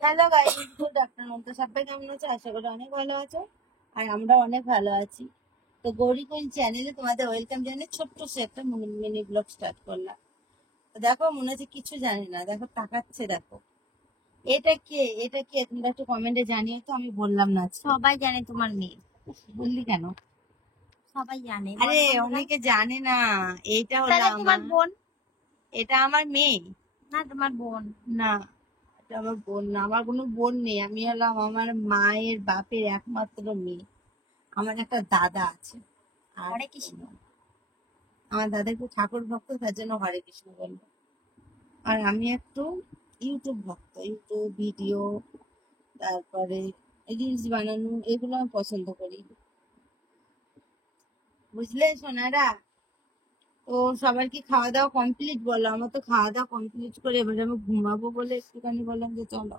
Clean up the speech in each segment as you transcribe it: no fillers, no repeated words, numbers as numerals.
Hello guys, good afternoon. তো সবাই কেমন আছো? আশা করি অনেক ভালো আছো, আর আমরা অনেক ভালো আছি। তো গৌরী কুইন চ্যানেলে তোমাদের ওয়েলকাম জানিয়ে ছোট্ট সে একটা মিনি ব্লগ স্টার্ট করলাম। তো দেখো, মনে হচ্ছে কিছু জানি না, দেখো তাকাচ্ছে, দেখো এটা কে তোমরা একটু কমেন্টে জানিয়ে, তো আমি বললাম না আজকে। সবাই জানে তোমার মেয়ে, বললি কেন? সবাই জানে। আরে অনেকে জানে না। এইটা হলো তাহলে তোমার বোন? এটা আমার মেয়ে। না, তোমার বোন না, এটা আমার বোন না, আমার কোনো বোন নেই। আমি হলাম আমার মায়ের বাপের একমাত্র মেয়ে। আমার একটা দাদা আছে, আর হরে কৃষ্ণ। আমার দাদা একটু ঠাকুর ভক্ত, তার জন্য হরে কৃষ্ণ বললো। আর আমি একটু ইউটিউব ভক্ত, ইউটিউব ভিডিও, তারপরে রিলস বানানো, এগুলো আমি পছন্দ করি। বুঝলে সোনারা? তো সবার কি খাওয়া দাওয়া কমপ্লিট? বলো। আমার তো খাওয়া দাওয়া কমপ্লিট করে এবারে আমি ঘুমাবো বলে একটুখানি বললাম যে চলো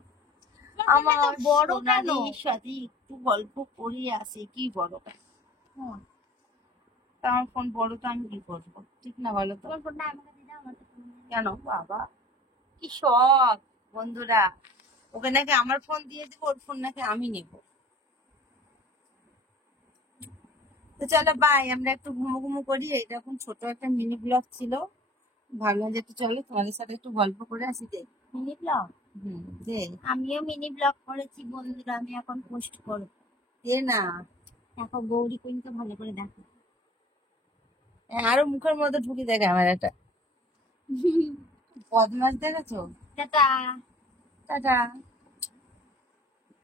আমার বড় কেন? সোনালির সাথে একটু গল্প করি আসি। কি বড় কেন? তা আমার ফোন বড়, তো আমি কি করবো? ঠিক না বলো তো? তোমার ফোনটা আমাকে দিয়ে দাও, আমার তো ফোন নেই। কেন বাবা, কি সব বন্ধুরা, ওকে নাকি আমার ফোন দিয়ে দিব, ওর ফোন নাকি আমি নেব। তো চলো বাই, আমরা একটু ঘুমো ঘুমো করি। এটা এখন ছোট একটা মিনি ব্লগ ছিল, ভাবলাম যে একটু চলো তোমাদের সাথে একটু গল্প করে আসি। দে মিনি ব্লগ? দে আমিও মিনি ব্লগ করেছি বন্ধুরা, আমি এখন পোস্ট করব। দে না। দেখো গৌরী কুইনকে ভালো করে দেখো। আরো মুখের মধ্যে ঢুকি দেয় ক্যামেরাটা। বদমাস দেখেছো? টাটা। টাটা।